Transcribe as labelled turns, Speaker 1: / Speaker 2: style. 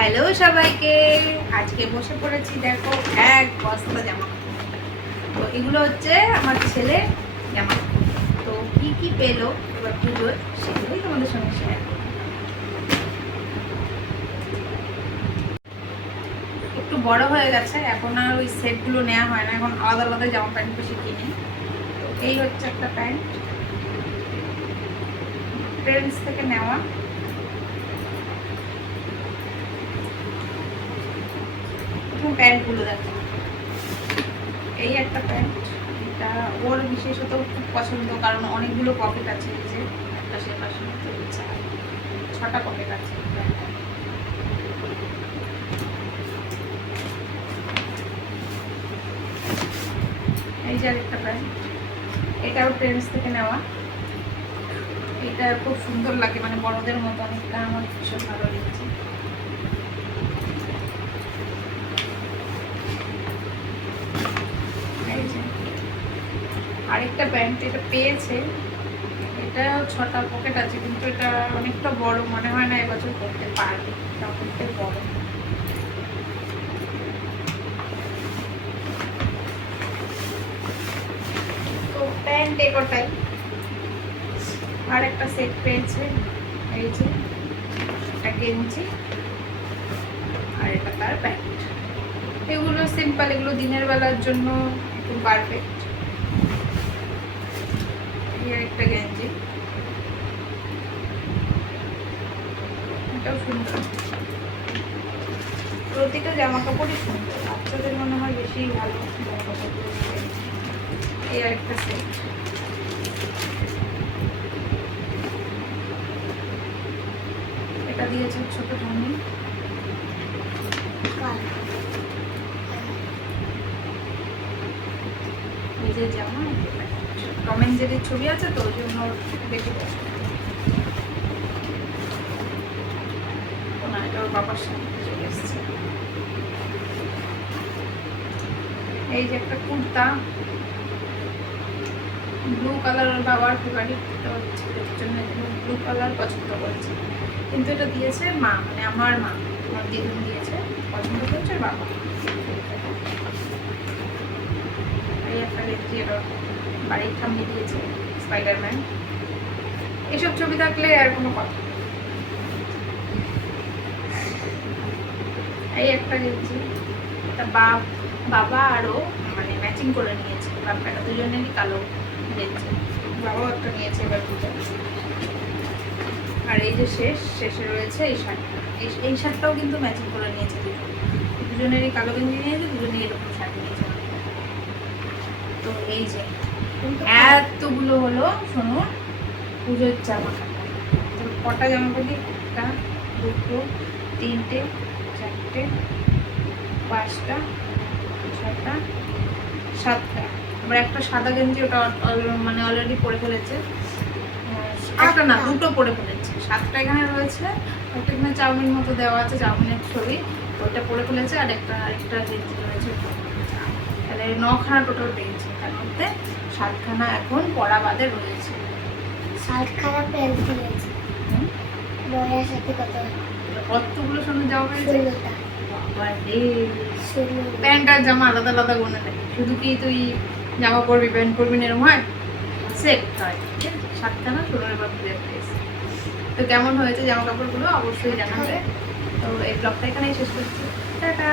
Speaker 1: Hello সবাইকে। আজকে বসে পড়েছি, দেখো, এক বস্তা জামা তো এগুলো হচ্ছে আমার ছেলে জামা তো কি কি পেল এবার পুজোর সেগুলোই তোমাদের সঙ্গে শেয়ার একটু বড় হয়ে গেছে, এখন আর ওই সেটগুলো নেওয়া হয় না। এখন আলাদা আলাদা জামা প্যান্ট বেশি কিনি। তো এই হচ্ছে একটা প্যান্ট। ট্রেন্ডস থেকে নেওয়া। প্রথম প্যান্টগুলো দেখো। এই একটা প্যান্ট, এটা ওর বিশেষত খুব পছন্দ, কারণ অনেকগুলো পকেট আছে এই যে, একটা সে পাশে ছটা পকেট আছে এই যে আরেকটা প্যান্ট, এটাও ট্রেন্ডস থেকে নেওয়া। এটা খুব সুন্দর লাগে মানে বড়দের মতো, অনেকটা আমার ভীষণ ভালো লেগেছে এই যে আরেকটা প্যান্ট এটা পেয়েছে। এটা ছটা পকেট আছে, কিন্তু এটা অনেকটা বড়, মনে হয় না এবছর করতে পারবে এটা বড় তো প্যান্ট আর একটা সেট পেয়েছে, এই যে, একটা গেঞ্জি, আর এটা তার প্যান্ট। এগুলো সিম্পল এগুলো দিনের বেলার জন্য একটু পারফেক্ট একটা গেঞ্জি। এটাও সুন্দর। প্রতিটা জামা কাপড়ই সুন্দর। বাচ্চাদের মনে হয় বেশি ভালো জামা কাপড়গুলো এই আর একটা সেট এটা দিয়েছে ছোট ঠাম্মি নিজের জামা টম এন্ড ছবি আছে তো, ওই জন্য দেখে না, এটা ওর বাবার সাথে চলে এসেছে। এই যে একটা কুর্তা। ব্লু কালার ওর বাবার ফেভারিট তো ছেলের জন্য ব্লু কালার পছন্দ করেছে। কিন্তু এটা দিয়েছে মা মানে আমার মা। আমার দিদিন দিয়েছে, পছন্দ করেছে বাবা। এই একটা গেঞ্জি এটা বাড়ির ঠাম্মি দিয়েছে স্পাইডারম্যান এসব ছবি থাকলে আর কোনো কথা। এই একটা গেঞ্জি এটা বাপ, বাবা আরও মানে ম্যাচিং করে নিয়েছে। বাপটা দুজনেরই কালো গেঞ্জি বাবাও একটা নিয়েছে এবার পুজো আর এই যে শেষ, শেষে রয়েছে এই শার্টটা এই এই শার্টটাও কিন্তু ম্যাচিং করে নিয়েছে দুজন। দুজনেরই কালো গেঞ্জি নিয়েছে দুজনেই এরকম শার্ট নিয়েছে। তো এই যে এতগুলো হলো, শোনো, পুজোর জামা কাপড়। কটা জামা বলি একটা, দুটো, তিনটে, চারটে, পাঁচটা, ছটা, সাতটা। আবার একটা সাদা গেঞ্জি, ওটা মানে অলরেডি পরে ফেলেছে। একটা না, দুটো পরে ফেলেছে। সাতটা এখানে রয়েছে, একটা এখানে চাউমিন মতো দেওয়া আছে, চাউমিনের ছবি। ওইটা পরে ফেলেছে, আর একটা, আরেকটা গেঞ্জি রয়েছে। তাহলে নখানা টোটাল পেয়েছে তার মধ্যে সাতখানা এখন পড়া বাদে রয়েছে।
Speaker 2: সাথে কত?
Speaker 1: কতগুলো সঙ্গে যাওয়া পেয়েছে প্যান্ট আর জামা আলাদা আলাদা গুনে থাকে শুধু কি তুই জামা পরবি প্যান্ট পরবি না এরকম হয়? সেট হয়। সাতখানা ষোলোর পেয়েছে তো কেমন হয়েছে জামা কাপড়গুলো অবশ্যই জানাবে। তো এই ব্লগটা এখানেই শেষ করছি। টাটা!